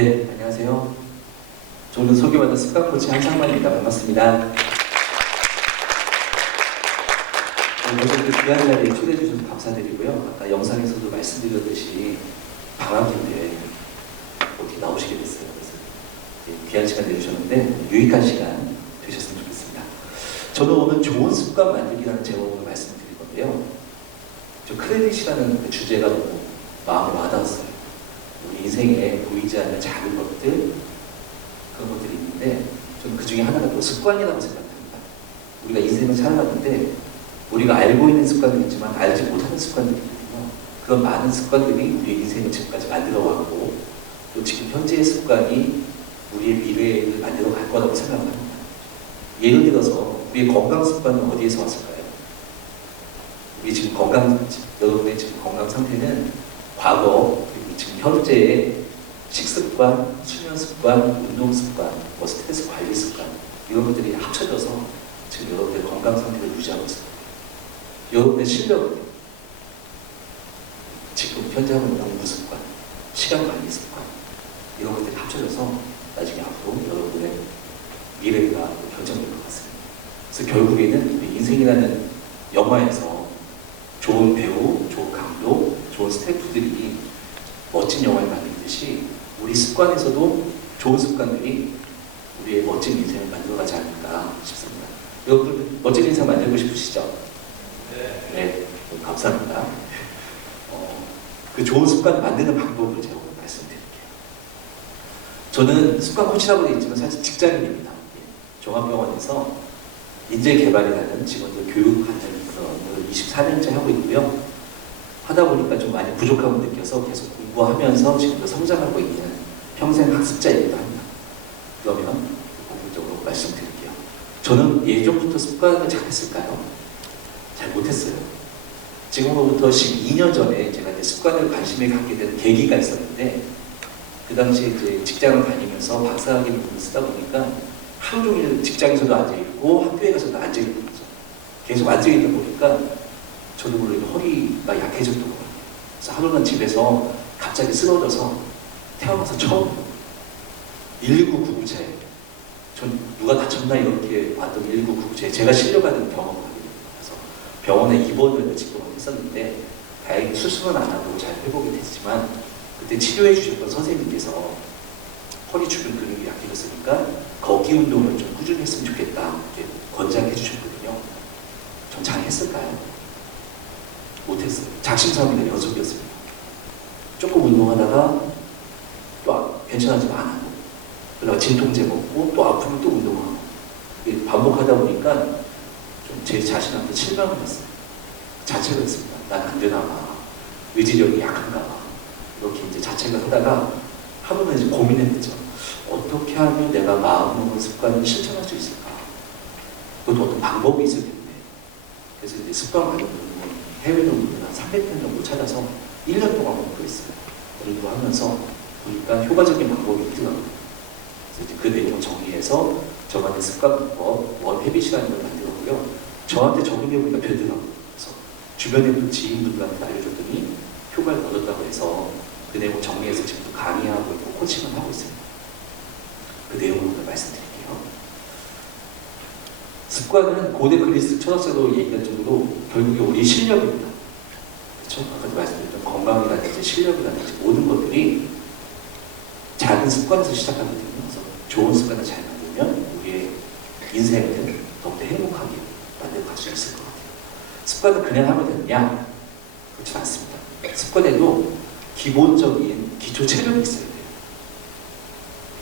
네, 안녕하세요. 저는 소개받은 습관 코치 한상만입니다. 반갑습니다. 먼저 귀한 자리에 초대해 주셔서 감사드리고요. 아까 영상에서도 말씀드렸듯이 방학인데 어떻게 나오시게 됐어요. 그래서 귀한 시간 내주셨는데 유익한 시간 되셨으면 좋겠습니다. 저는 오늘 좋은 습관 만들기라는 제목으로 말씀드릴 건데요. 저 크레딧이라는 그 주제가 너무 마음에 와닿았어요. 우리 인생에 보이지 않는 작은 것들, 그런 것들이 있는데 저는 그 중에 하나가 또 습관이라고 생각합니다. 우리가 인생을 살아가는데 우리가 알고 있는 습관도 있지만 알지 못하는 습관들이 있거든요. 그런 많은 습관들이 우리의 인생을 지금까지 만들어 왔고 또 지금 현재의 습관이 우리의 미래를 만들어 갈 거라고 생각합니다. 예를 들어서 우리의 건강 습관은 어디에서 왔을까요? 우리 지금 여러분의 지금 건강 상태는 과거 그리고 지금 현재의 식습관, 수면 습관, 운동 습관, 스트레스 관리 습관 이런 것들이 합쳐져서 지금 여러분의 건강 상태를 유지하고 있습니다. 여러분의 실력은 지금 현재 하고 있는 공부 습관, 시간 관리 습관 이런 것들이 합쳐져서 나중에 앞으로 여러분의 미래가 결정될 것 같습니다. 그래서 결국에는 우리 인생이라는 영화에서 좋은 배우, 좋은 감독, 좋은 스태프들이 멋진 영화를 만들듯이 우리 습관에서도 좋은 습관들이 우리의 멋진 인생을 만들어가지 않을까 싶습니다. 여러분 멋진 인생 만들고 싶으시죠? 네, 감사합니다. 그 좋은 습관 만드는 방법을 제가 오늘 말씀드릴게요. 저는 습관 코치라고 되어 있지만 사실 직장인입니다. 종합병원에서 인재개발이라는 직원들 교육하는 그런 24년째 하고 있고요. 하다 보니까 좀 많이 부족함을 느껴서 계속 공부하면서 지금도 성장하고 있는 평생 학습자이기도 합니다. 그러면 본격적으로 말씀드릴게요. 저는 예전부터 습관을 잘했을까요? 잘 못했어요. 지금으로부터 12년 전에 제가 이제 습관을 관심을 갖게 된 계기가 있었는데 그 당시에 이제 직장을 다니면서 박사학위 논문을 쓰다 보니까 하루 종일 직장에서도 앉아있고 학교에 가서도 앉아있는 거죠. 계속 앉아있다 보니까 저도 모르게 허리가 약해졌던 것 같아요. 그래서 하루는 집에서 갑자기 쓰러져서 태어나서 처음 119 구급차에 전 누가 다쳤나 이렇게 왔던 119 구급차에 제가 실려가는 경험을 하게 됩니다. 그래서 병원에 입원을 며칠 동안 했었는데 다행히 수술은 안 하고 잘 회복이 됐지만 그때 치료해 주셨던 선생님께서 허리 주변 근육이 약해졌으니까 걷기 운동을 좀 꾸준히 했으면 좋겠다 이렇게 권장해 주셨거든요. 전 잘 했을까요? 못했어요. 작심삼일의 연속이었습니다. 조금 운동하다가 또 괜찮아지면 안 하고 그러다가 진통제 먹고 또 아프면 또 운동하고 반복하다 보니까 좀 제 자신한테 실망을 했어요. 자책을 했습니다. 난 안 되나 봐. 의지력이 약한가 봐. 이렇게 이제 자책을 하다가 하루는 이제 고민했죠. 어떻게 하면 내가 마음먹은 습관을 실천할 수 있을까? 그것도 어떤 방법이 있을 텐데. 그래서 이제 습관 관련 해외 논문을 한 300편 정도 찾아서 1년 동안 공부했어요. 공부하면서 보니까 효과적인 방법이 있더라고요. 그래서 이제 그 내용 정리해서 저만의 습관법 원헤빗이라는 걸 만들었고요. 저한테 적용해보니까 되더라고요. 그래서 주변에 있는 지인분들한테 알려줬더니 효과를 얻었다고 해서 그 내용 정리해서 지금도 강의하고 있고 코칭을 하고 있습니다. 그 내용을 오늘 말씀드릴게요. 습관은 고대 그리스 철학자도 얘기할 정도로 결국에 우리 실력입니다. 그렇죠? 아까도 말씀드렸던 건강이라든지 실력이라든지 모든 것들이 작은 습관에서 시작하거든요. 그래서 좋은 습관을 잘 만들면 우리의 인생을 더욱더 행복하게 만들어 갈 수 있을 것 같아요. 습관을 그냥 하면 되느냐? 그렇지 않습니다. 습관에도 기본적인 기초 체력이 있어야 돼요.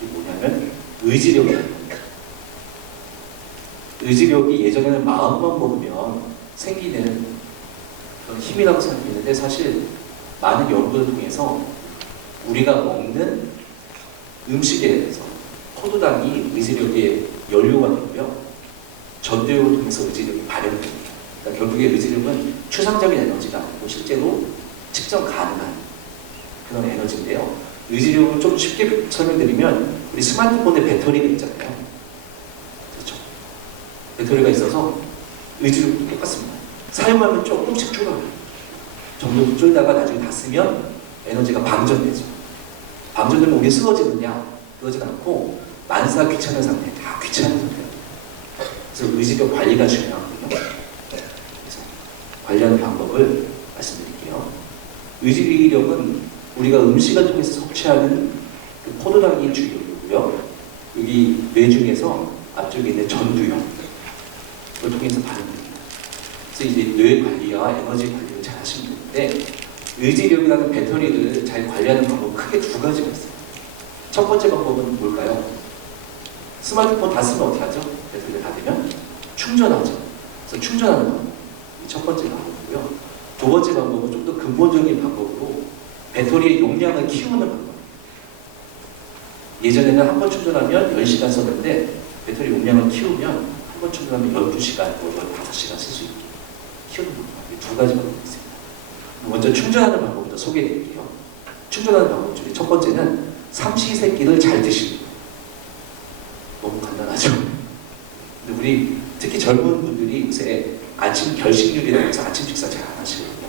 그게 뭐냐면 의지력이라는 겁니다. 의지력이 예전에는 마음만 먹으면 생기는 그런 힘이라고 생각했는데 사실 많은 연구를 통해서 우리가 먹는 음식에 대해서 포도당이 의지력의 연료가 되고요. 전두엽을 통해서 의지력이 발현됩니다. 그러니까 결국에 의지력은 추상적인 에너지가 아니고 실제로 측정 가능한 그런 에너지인데요. 의지력을 좀 쉽게 설명드리면 우리 스마트폰의 배터리가 있잖아요. 그렇죠? 배터리가 있어서 의지력도 똑같습니다. 사용하면 조금씩 줄어요. 점점 줄다가 나중에 다 쓰면 에너지가 방전되죠. 밤 저녁 우리 쓰러지느냐? 그러지 않고 만사 귀찮은 상태, 다 귀찮은 상태예요. 그래서 의지력 관리가 중요하거든요. 그래서 관리하는 방법을 말씀드릴게요. 의지력은 우리가 음식을 통해서 섭취하는 그 포도당이 주요이고요. 여기 뇌 중에서 앞쪽에 있는 전두엽을 통해서 반응됩니다. 그래서 이제 뇌 관리와 에너지 관리를 잘 하시면 되는데, 의지력이라는 배터리를 잘 관리하는 방법은 크게 두 가지가 있어요. 첫 번째 방법은 뭘까요? 스마트폰 다 쓰면 어떻게 하죠? 배터리가 다 되면 충전하죠. 그래서 충전하는 방법이 첫 번째 방법이고요. 두 번째 방법은 좀 더 근본적인 방법으로 배터리의 용량을 키우는 방법이에요. 예전에는 한 번 충전하면 10시간 썼는데 배터리 용량을 키우면 한 번 충전하면 12시간, 15시간 쓸 수 있게 키우는 방법. 두 가지 방법이 있습니다. 먼저 충전하는 방법부터 소개해 드릴게요. 충전하는 방법 중에 첫 번째는 삼시세끼를 잘 드시는 거예요. 너무 간단하죠? 근데 우리 특히 젊은 분들이 요새 아침 결식률이라고 해서 아침 식사 잘 안 하시거든요.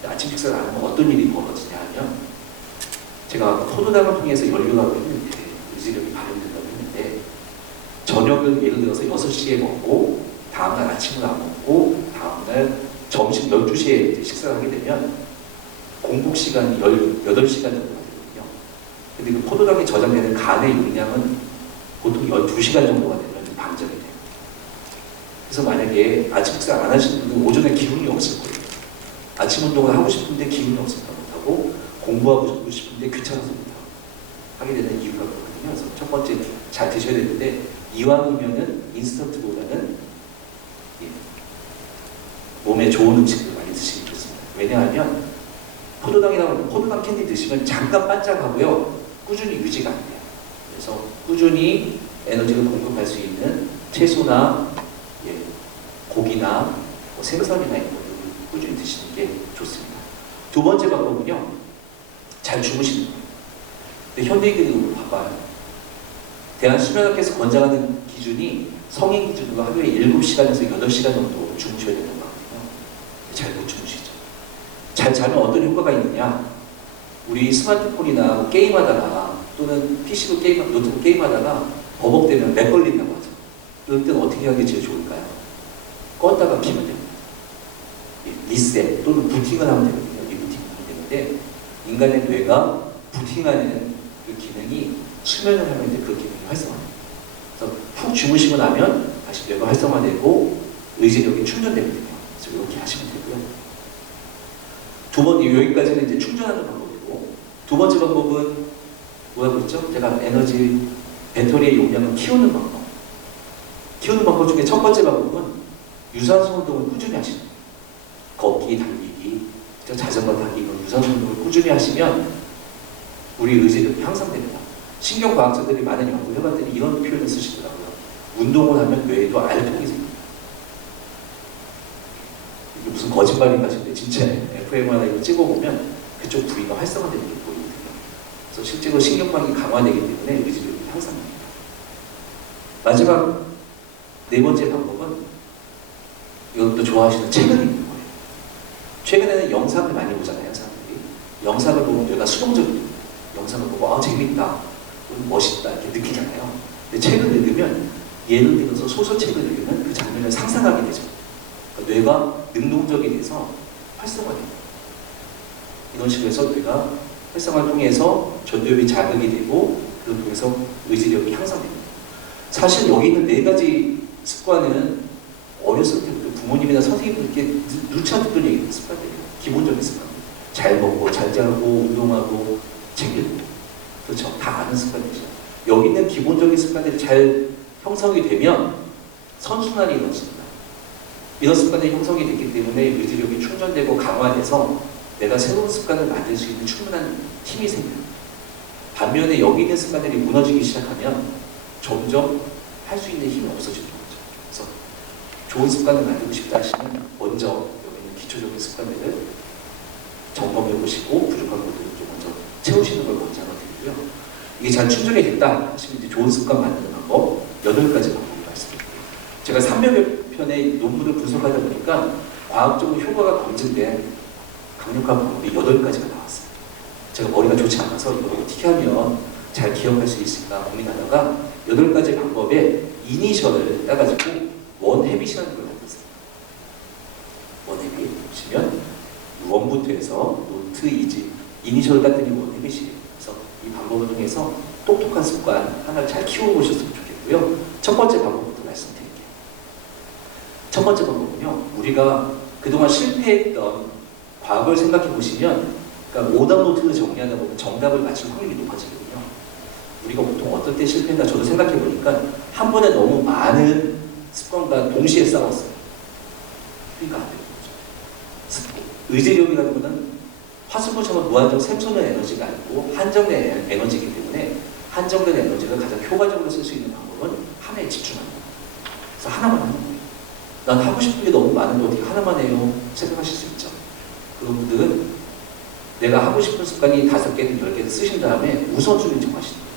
근데 아침 식사를 안 하면 어떤 일이 벌어지냐 하면, 제가 포도당을 통해서 연료라고 했는데, 의지력이 발현된다고 했는데, 저녁을 예를 들어서 6시에 먹고 다음날 아침을 안 먹고 다음날 점심 12시에 식사를 하게 되면 공복 시간이 18시간 정도가 되거든요. 근데 그 포도당이 저장되는 간의 용량은 보통 12시간 정도가 되면 방전이 돼요. 그래서 만약에 아침 식사 안 하시는 분은 오전에 기운이 없을 거예요. 아침 운동을 하고 싶은데 기운이 없어서 못하고, 공부하고 싶은데 귀찮아서 못하고 하게 되는 이유가 그렇거든요. 그래서 첫 번째 잘 드셔야 되는데, 이왕이면은 인스턴트보다는 몸에 좋은 음식들 많이 드시기 좋습니다. 왜냐하면 포도당 캔디 드시면 잠깐 반짝하고요, 꾸준히 유지가 안 돼요. 그래서 꾸준히 에너지를 공급할 수 있는 채소나 고기나 생선이나 이런 것들을 꾸준히 드시는 게 좋습니다. 두 번째 방법은요, 잘 주무시는 거예요. 근데 현대인들이 봐봐요. 대한수면학회에서 권장하는 기준이 성인 기준으로 하루에 7시간에서 8시간 정도 주무셔야 되는 거거든요. 잘 못 주무시죠. 잘 자면 어떤 효과가 있느냐? 우리 스마트폰이나 게임하다가, 또는 PC로 노트북 게임하다가 버벅대면 렉 걸린다고 하죠. 이럴 때는 어떻게 하는 게 제일 좋을까요? 껐다가 키면 됩니다. 리셋 또는 부팅을 하면 되거든요. 리부팅을 하면 되는데, 인간의 뇌가 부팅하는 그 기능이 수면을 하면 이제 그 기능이 활성화됩니다. 그래서 푹 주무시고 나면 다시 뇌가 활성화되고 의지력이 충전되거든요. 그래서 이렇게 하시면 되고요. 여기까지는 이제 충전하는 방법이고, 두 번째 방법은 뭐라고 했죠? 제가 에너지 배터리의 용량을 키우는 방법. 키우는 방법 중에 첫 번째 방법은 유산소 운동을 꾸준히 하시는 거예요. 걷기, 달리기, 자전거 타기, 이런 유산소 운동을 꾸준히 하시면 우리 의지력이 향상됩니다. 신경과학자들이 많은 연구를 해봤더니 이런 표현을 쓰시더라고요. 운동을 하면 뇌에도 알통이 생깁니다. 이게 무슨 거짓말인가 싶은데, 진짜 fMRI를 찍어보면 그쪽 부위가 활성화되는 게 보이거든요. 그래서 실제로 신경망이 강화되기 때문에 의지력이 향상됩니다. 마지막 네 번째 방법은, 이것도 좋아하시는 책을 읽는 거예요. 최근에는 영상을 많이 보잖아요, 사람들이. 영상을 보면 뇌가 수동적이에요. 영상을 보고 재밌다, 멋있다 이렇게 느끼잖아요. 근데 책을 읽으면, 예를 들어서 소설책을 읽으면 그 장면을 상상하게 되죠. 그러니까 뇌가 능동적이 돼서 활성화됩니다. 이런 식으로 해서 뇌가 활성화를 통해서 전두엽이 자극이 되고, 그걸 통해서 의지력이 향상됩니다. 사실 여기 있는 네 가지 습관은 어렸을 때부터 부모님이나 선생님들께 누차 듣던 얘기 습관들이에요. 기본적인 습관. 잘 먹고, 잘 자고, 운동하고, 책 읽고. 그렇죠. 다 아는 습관이죠. 여기 있는 기본적인 습관들이 잘 형성이 되면 선순환이 이루어집니다. 이런 습관이 형성이 됐기 때문에 의지력이 충전되고 강화돼서 내가 새로운 습관을 만들 수 있는 충분한 힘이 생겨요. 반면에 여기 있는 습관들이 무너지기 시작하면 점점 할 수 있는 힘이 없어지는 거죠. 그래서 좋은 습관을 만들고 싶다 하시면 먼저 여기 있는 기초적인 습관들을 점검해 보시고, 부족한 것들을 좀 먼저 채우시는 걸 권장드리고요. 이게 잘 충전이 됐다 하시면 이제 좋은 습관 만드는 방법 8가지 방법을 말씀드릴게요. 제가 300여 편의 논문을 분석하다 보니까 과학적으로 효과가 검증된 강력한 방법이 8가지가 나왔어요. 제가 머리가 좋지 않아서 이걸 어떻게 하면 잘 기억할 수 있을까 고민하다가 8가지 방법에 이니셜을 따가지고 원헤빗이라는 걸 만들었어요. 원헤빗 보시면 원부터 해서 노트, 이지, 이니셜을 땄더니 원헤빗이에요. 그래서 이 방법을 통해서 똑똑한 습관 하나를 잘 키워보셨으면 좋겠고요. 첫 번째 방법부터 말씀드릴게요. 첫 번째 방법은요, 우리가 그동안 실패했던 과거를 생각해 보시면, 그러니까 오답 노트를 정리하다 보면 정답을 맞출 확률이 높아지거든요. 우리가 보통 어떨 때 실패했나 저도 생각해 보니까 한 번에 너무 많은 습관과 동시에 싸웠어요. 그러니까 안 되는 거죠. 의지력이라는 것은 화수구처럼 무한정 샘솟는 에너지가 아니고 한정된 에너지이기 때문에 한정된 에너지를 가장 효과적으로 쓸 수 있는 방법은 하나에 집중하는 거예요. 그래서 하나만 하는 거예요. 난 하고 싶은 게 너무 많은데 어떻게 하나만 해요? 생각하실 수 있죠. 그런 분들은 내가 하고 싶은 습관이 5개든 10개든 쓰신 다음에 우선순위 정하시는 거예요.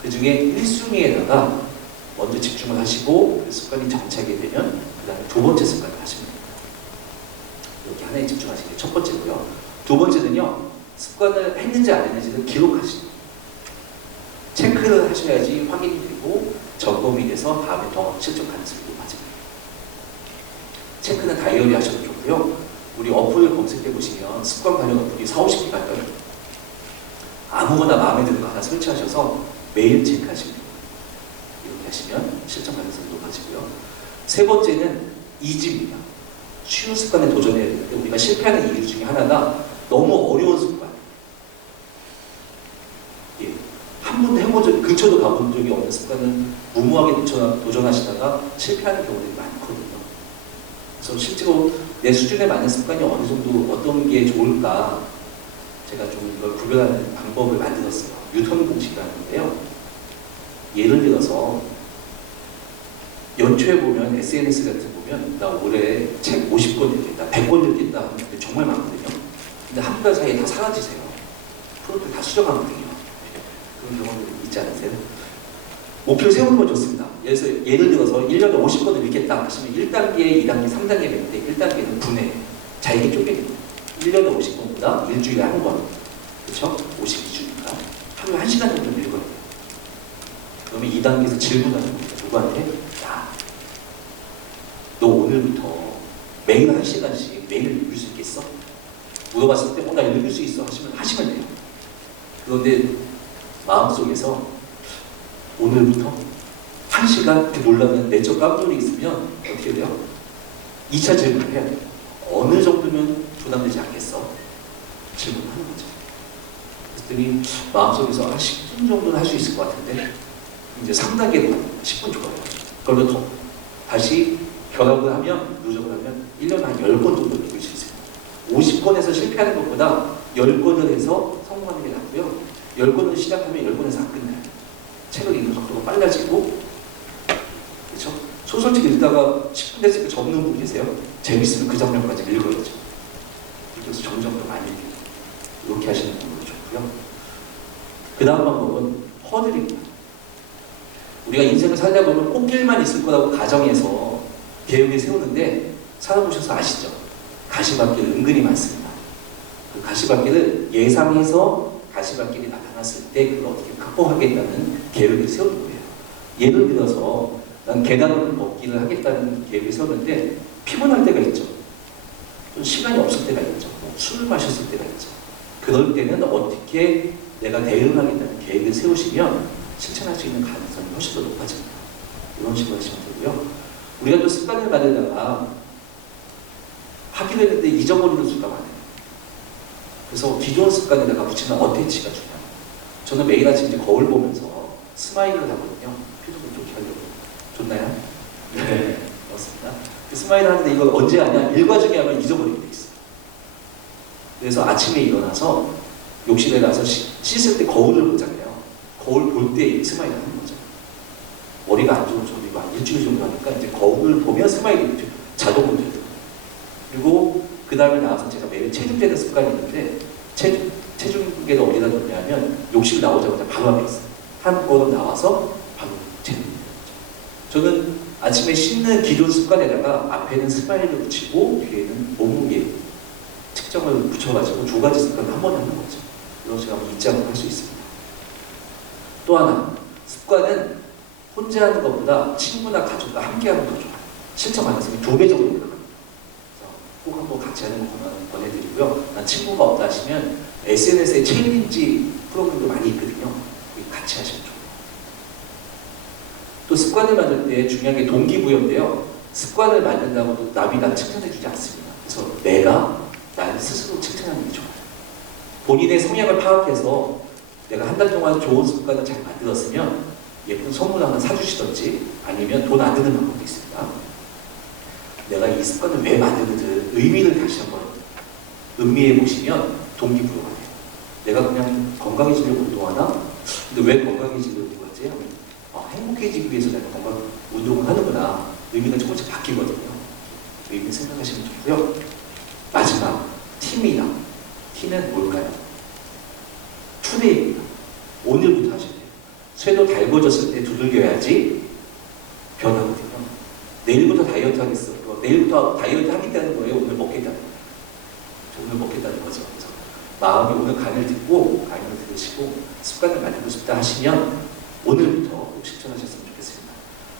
그 중에 1순위에다가 먼저 집중을 하시고 그 습관이 정착이 되면 그 다음에 2번째 습관을 하시면 됩니다. 이렇게 하나에 집중하시는 게 첫 번째고요. 2번째는요, 습관을 했는지 안 했는지를 기록하시는 거예요. 체크를 하셔야지 확인이 되고 점검이 돼서 다음에 더 실천 가능성이 높아집니다. 체크는 다이어리 하셔도 좋고요. 우리 어플을 검색해 보시면 습관 관련 어플이 40-50개가 있어요. 아무거나 마음에 드는 거 하나 설치하셔서 매일 체크하시면 됩니다. 이렇게 하시면 실천 가능성이 높아지고요. 세 번째는 이지입니다. 쉬운 습관에 도전해야 되는데 우리가 실패하는 이유 중에 하나가 너무 어려운 습관. 예. 한 번도 해본 적, 근처도 가본 적이 없는 습관을 무모하게 도전하시다가 실패하는 경우들이 많거든요. 그래서 실제로 내 수준에 맞는 습관이 어느 정도 어떤 게 좋을까 제가 좀 이걸 구별하는 방법을 만들었어요. 뉴턴 공식이라는 건데요. 예를 들어서 연초에 보면 SNS 같은 거 보면 나 올해 책 50권 읽겠다, 100권 읽겠다 하는 게 정말 많거든요. 근데 한 달 사이에 다 사라지세요. 프로필 다 수정하거든요. 그런 경험이 있지 않으세요? 목표를 세우는 건 좋습니다. 예를 들어서 1년에 50권을 읽겠다 하시면 1단계, 2단계, 3단계가 있는데 1단계는 분해, 잘게 쪼개는 1년에 50권보다 일주일에 한 권, 그렇죠? 52주니까 하루에 1시간 정도 읽어야 돼요. 그러면 2단계에서 질문하는 겁니다. 누구한테? 야, 너 오늘부터 매일 1시간씩 매일 읽을 수 있겠어? 물어봤을 때 나 읽을 수 있어 하시면 돼요. 그런데 마음속에서 오늘부터 1시간 이렇게 놀라면 내적 깜놀이 있으면 어떻게 돼요? 2차 질문을 해야 돼요. 어느 정도면 부담되지 않겠어? 질문하는 거죠. 그랬더니 마음속에서 10분 정도는 할 수 있을 것 같은데 이제 3단계로 10분 좋아요. 그걸로 더 다시 결합을 하면 누적을 하면 1년에 한 10권 정도 읽을 수 있어요. 50권에서 실패하는 것보다 10권을 해서 성공하는 게 낫고요. 10권을 시작하면 10권에서 안 끝나요. 책을 읽는 속도가 빨라지고, 그렇죠? 소설책 읽다가 10분 됐으니까 접는 분 계세요? 재밌으면 그 장면까지 읽어야죠. 그래서 점점 더 많이 읽고 이렇게 하시는 분도 좋고요. 그 다음 방법은 허들입니다. 우리가 인생을 살다 보면 꽃길만 있을 거라고 가정해서 계획을 세우는데 살아보셔서 아시죠? 가시밭길 은근히 많습니다. 그 가시밭길을 예상해서 가시밭길이 나타났을 때 그걸 어떻게 극복하겠다는 계획을 세우는 거예요. 예를 들어서 난 계단을 걷기를 하겠다는 계획을 세웠는데 피곤할 때가 있죠. 좀 시간이 없을 때가 있죠. 술을 마셨을 때가 있죠. 그럴 때는 어떻게 내가 대응하겠다는 계획을 세우시면 실천할 수 있는 가능성이 훨씬 더 높아집니다. 이런 식으로 하시면 되고요. 우리가 또 습관을 만들다가 하기로 했는데 잊어버리는 수가 많아요. 그래서 기존 습관에다가 붙이는 어태치가 중요합니다. 저는 매일 아침 이제 거울 보면서 스마일을 하거든요. 표정을 좋게 하려고. 좋나요? 네, 맞습니다. 그 스마일 하는데 이걸 언제 하냐? 일과 중에 하면 잊어버리게 돼 있어요. 그래서 아침에 일어나서 욕실에 가서 씻을 때 거울을 보잖아요. 거울 볼 때 스마일 하는 거죠. 머리가 안 좋은 저도 이거 한 일주일 정도 하니까 이제 거울을 보면 스마일이 자동으로 돼요. 그리고 그 다음에 나와서 제가 매일 체중 재는 습관이 있는데 체중계를 어디다 놓냐면 욕실 나오자마자 바로 앞에 있어요. 한 걸음 나와서 바로 재는 거죠. 저는 아침에 씻는 기존 습관에다가 앞에는 스마일을 붙이고 뒤에는 몸무게 측정을 붙여가지고 2가지 습관을 한 번에 하는 거죠. 이런 제가 입장을 할 수 있습니다. 또 하나, 습관은 혼자 하는 것보다 친구나 가족과 함께 하는 게 더 좋아요. 실천 가능성이 2배 정도 늘어납니다. 꼭 한번 같이 하는 거 권해드리고요. 난 친구가 없다 하시면 SNS에 챌린지 프로그램도 많이 있거든요. 거기 같이 하시면 좋아요. 또 습관을 만들 때 중요한 게 동기부여인데요. 습관을 만든다고 남이 날 칭찬해주지 않습니다. 그래서 내가 나를 스스로 칭찬하는 게 좋아요. 본인의 성향을 파악해서 내가 한 달 동안 좋은 습관을 잘 만들었으면 예쁜 선물 하나 사주시던지 아니면 돈 안 드는 방법도 있습니다. 내가 이 습관을 왜 만드는지 의미를 다시 한번 음미해 보시면 동기부여가 돼요. 내가 그냥 건강해지려고 운동하나? 근데 왜 건강해지려고 하지? 행복해지기 위해서 내가 건강 운동을 하는구나. 의미가 조금씩 바뀌거든요. 의미 생각하시면 좋고요. 마지막, 팀이다. 팀은 뭘까요? 투데이입니다. 오늘부터 하셔야 돼요. 쇠도 달궈졌을 때 두들겨야지 변하거든요. 내일부터 다이어트 하겠어. 내일부터 다이어트 하겠다는 거예요. 오늘 먹겠다는 거예요. 오늘 먹겠다는 거죠. 그래서 마음이 오늘 간을 듣고 간을 들으시고 습관을 만들고 싶다 하시면 오늘부터 꼭 실천하셨으면 좋겠습니다.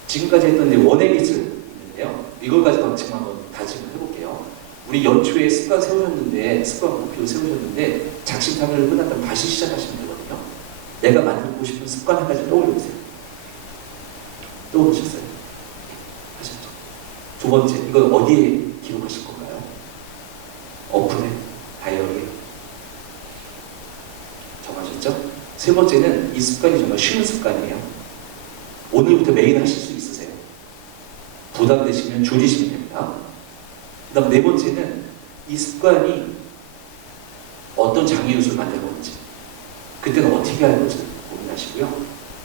지금까지 했던 원액잇을 있는데요. 이걸 가지고 지금 한번 다짐을 해볼게요. 우리 연초에 습관 세우셨는데 습관 목표를 세우셨는데 작심삼일을 끝났다면 다시 시작하시면 되거든요. 내가 만들고 싶은 습관 한 가지 떠올려보세요. 떠오르셨어요? 하셨죠? 두 번째, 이걸 어디에 기록하실 건가요? 어플에? 다이어리에? 정하셨죠? 세 번째는 이 습관이 정말 쉬운 습관이에요. 오늘부터 매일 하실 수 있으세요? 부담되시면 줄이시면 됩니다. 그 다음 네 번째는 이 습관이 어떤 장애 요소를 만들 건지 그때는 어떻게 할 건지 고민하시고요.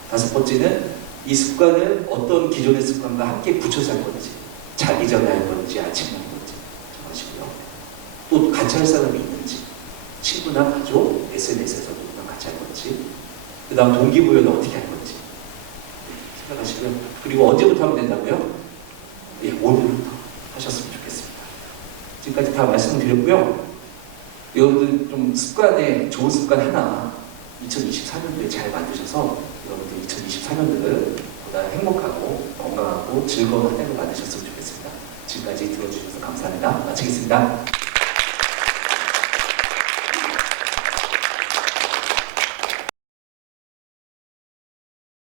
다섯 번째는 이 습관을 어떤 기존의 습관과 함께 붙여서 할 건지 자기 전에 할 건지 아침에 할 건지 정하시고요. 또 같이 할 사람이 있는지 친구나 가족, SNS에서도 같이 할 건지 그 다음 동기부여는 어떻게 할 건지 생각하시고요. 그리고 언제부터 하면 된다고요? 예, 오늘부터 하셨으면 좋겠습니다. 지금까지 다 말씀드렸고요. 여러분들 좀 습관에 좋은 습관 하나 2024년도에 잘 만드셔서 여러분들 2024년도를 보다 행복하고 건강하고 즐거운 한 해를 만드셨으면 좋겠습니다. 지금까지 들어주셔서 감사합니다. 마치겠습니다.